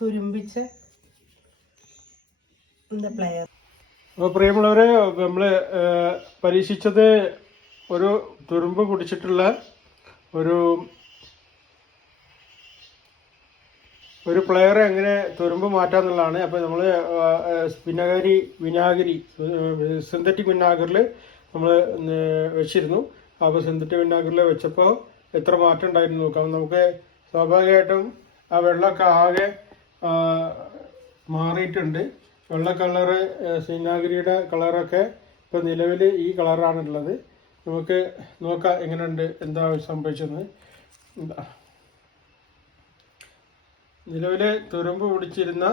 തുരുമ്പിച്ച player. അപ്പോൾ പ്രിയമുള്ളവരെ, നമ്മൾ പരീക്ഷിച്ചത് ഒരു തുരുമ്പ് പിടിച്ചിട്ടുള്ള ഒരു പ്ലെയർ എങ്ങനെ തുരുമ്പ് മാറ്റാന്നുള്ളതാണ്. അപ്പോൾ നമ്മൾ വിനാഗിരി സിന്തറ്റിക് വിനാഗറിൽ നമ്മൾ വെച്ചിരുന്നു. അപ്പോൾ സിന്തറ്റിക് വിനാഗറിൽ വെച്ചപ്പോൾ എത്ര മാറ്റം ഉണ്ടായിരുന്നു നോക്കാം. നമുക്ക് സ്വാഭാവികമായിട്ടും ആ വെള്ളമൊക്കെ ആകെ മാറിയിട്ടുണ്ട്. വെള്ള കളറ് വിനാഗിരിയുടെ കളറൊക്കെ ഇപ്പോൾ നിലവിൽ ഈ കളറാണുള്ളത്. നമുക്ക് നോക്കാം എങ്ങനെയുണ്ട്, എന്താ സംഭവിച്ചെന്ന്. നിലവിൽ തുരുമ്പ് പിടിച്ചിരുന്ന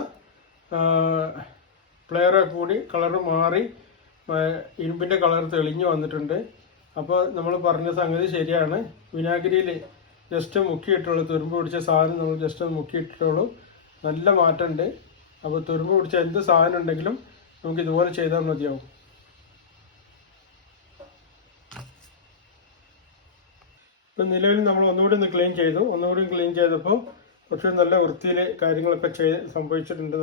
പ്ലെയറൊക്കെ കൂടി കളറ് മാറി ഇരുമ്പിൻ്റെ കളർ തെളിഞ്ഞു വന്നിട്ടുണ്ട്. അപ്പോൾ നമ്മൾ പറഞ്ഞ സംഗതി ശരിയാണ്. വിനാഗിരിയിൽ ജസ്റ്റ് മുക്കിയിട്ടുള്ളൂ, തുരുമ്പ് പിടിച്ച സാധനം നമ്മൾ ജസ്റ്റ് മുക്കിയിട്ടിട്ടുള്ളൂ. നല്ല മാറ്റമുണ്ട്. അപ്പോൾ തുരുമ്പ് പിടിച്ച എന്ത് സാധനം ഉണ്ടെങ്കിലും നമുക്ക് ഇതുപോലെ ചെയ്താൽ മതിയാവും. ഇപ്പം നിലവിൽ നമ്മൾ ഒന്നുകൂടി ക്ലീൻ ചെയ്തു. ക്ലീൻ ചെയ്തപ്പോൾ കുറച്ച് നല്ല വൃത്തിയിൽ കാര്യങ്ങളൊക്കെ സംഭവിച്ചിട്ടുണ്ട്.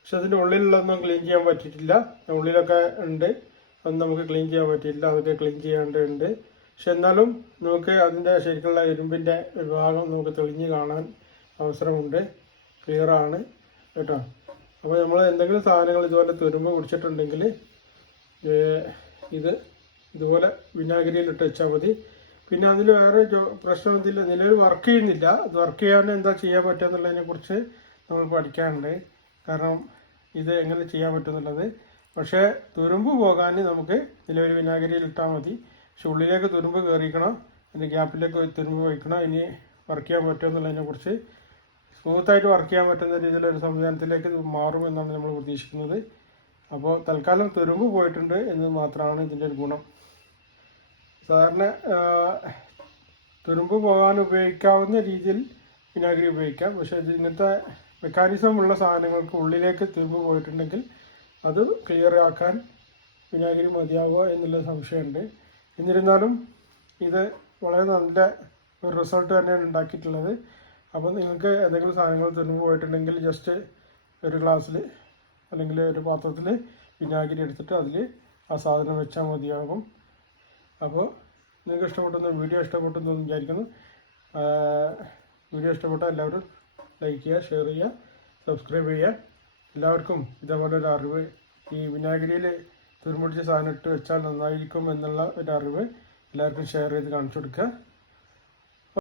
പക്ഷെ അതിൻ്റെ ഉള്ളിലുള്ളതൊന്നും ക്ലീൻ ചെയ്യാൻ പറ്റിയിട്ടില്ല. ഉള്ളിലൊക്കെ ഉണ്ട്, അതൊന്നും നമുക്ക് ക്ലീൻ ചെയ്യാൻ പറ്റിയില്ല. അതൊക്കെ ക്ലീൻ ചെയ്യാണ്ടുണ്ട്. പക്ഷെ എന്നാലും നമുക്ക് അതിൻ്റെ ശരിക്കുള്ള ഇരുമ്പിൻ്റെ ഒരു ഭാഗം നമുക്ക് തെളിഞ്ഞ് കാണാൻ അവസരമുണ്ട്. ക്ലിയറാണ് കേട്ടോ. അപ്പോൾ നമ്മൾ എന്തെങ്കിലും സാധനങ്ങൾ ഇതുപോലെ തുരുമ്പ് പിടിച്ചിട്ടുണ്ടെങ്കിൽ ഇതുപോലെ വിനാഗിരിയിലിട്ട് വെച്ചാൽ മതി. പിന്നെ അതിൽ വേറെ പ്രശ്നം ഇതില്ല, നിലവിൽ വർക്ക് ചെയ്യുന്നില്ല. അത് വർക്ക് ചെയ്യാൻ എന്താ ചെയ്യാൻ പറ്റുക എന്നുള്ളതിനെ കുറിച്ച് നമ്മൾ പഠിക്കാനുണ്ട്. കാരണം ഇത് എങ്ങനെ ചെയ്യാൻ പറ്റുമെന്നുള്ളത്. പക്ഷേ തുരുമ്പ് പോകാൻ നമുക്ക് നിലവിൽ വിനാഗിരിയിൽ ഇട്ടാൽ മതി. പക്ഷെ ഉള്ളിലേക്ക് തുരുമ്പ് കയറിക്കണം, അതിൻ്റെ ഗ്യാപ്പിലേക്ക് തുരുമ്പ് വയ്ക്കണം. ഇനി വർക്ക് ചെയ്യാൻ പറ്റുമെന്നുള്ളതിനെ കുറിച്ച് സ്മൂത്തായിട്ട് വർക്ക് ചെയ്യാൻ പറ്റുന്ന രീതിയിലൊരു സംവിധാനത്തിലേക്ക് മാറുമെന്നാണ് നമ്മൾ പ്രതീക്ഷിക്കുന്നത്. അപ്പോൾ തൽക്കാലം തുരുമ്പ് പോയിട്ടുണ്ട് എന്ന് മാത്രമാണ് ഇതിൻ്റെ ഒരു ഗുണം. സാധാരണ തുരുമ്പ് പോകാൻ ഉപയോഗിക്കാവുന്ന രീതിയിൽ വിനാഗിരി ഉപയോഗിക്കാം. പക്ഷേ ഇങ്ങനത്തെ മെക്കാനിസം ഉള്ള സാധനങ്ങൾക്ക് ഉള്ളിലേക്ക് തുരുമ്പ് പോയിട്ടുണ്ടെങ്കിൽ അത് ക്ലിയർ ആക്കാൻ വിനാഗിരി മതിയാവുക എന്നുള്ള സംശയമുണ്ട്. എന്നിരുന്നാലും ഇത് വളരെ നല്ല ഒരു റിസൾട്ട് തന്നെയാണ് ഉണ്ടാക്കിയിട്ടുള്ളത്. അപ്പോൾ നിങ്ങൾക്ക് എന്തെങ്കിലും സാധനങ്ങൾ തുരുമ്പ് പോയിട്ടുണ്ടെങ്കിൽ ജസ്റ്റ് ഒരു ഗ്ലാസ്സിൽ അല്ലെങ്കിൽ ഒരു പാത്രത്തിൽ വിനാഗിരി എടുത്തിട്ട് അതിൽ ആ സാധനം വെച്ചാൽ മതിയാകും. അപ്പോൾ നിങ്ങൾക്ക് വീഡിയോ ഇഷ്ടപ്പെട്ടെന്ന് വിചാരിക്കുന്നു. വീഡിയോ ഇഷ്ടപ്പെട്ടാൽ എല്ലാവരും ലൈക്ക് ചെയ്യുക, ഷെയർ ചെയ്യുക, സബ്സ്ക്രൈബ് ചെയ്യുക. എല്ലാവർക്കും ഇതേപോലെ ഒരു അറിവ്, ഈ വിനാഗിരിയിൽ തുരുമ്പ് പിടിച്ച സാധനം ഇട്ട് വെച്ചാൽ നന്നായിരിക്കും എന്നുള്ള ഒരു അറിവ് എല്ലാവർക്കും ഷെയർ ചെയ്ത് കാണിച്ചു കൊടുക്കുക.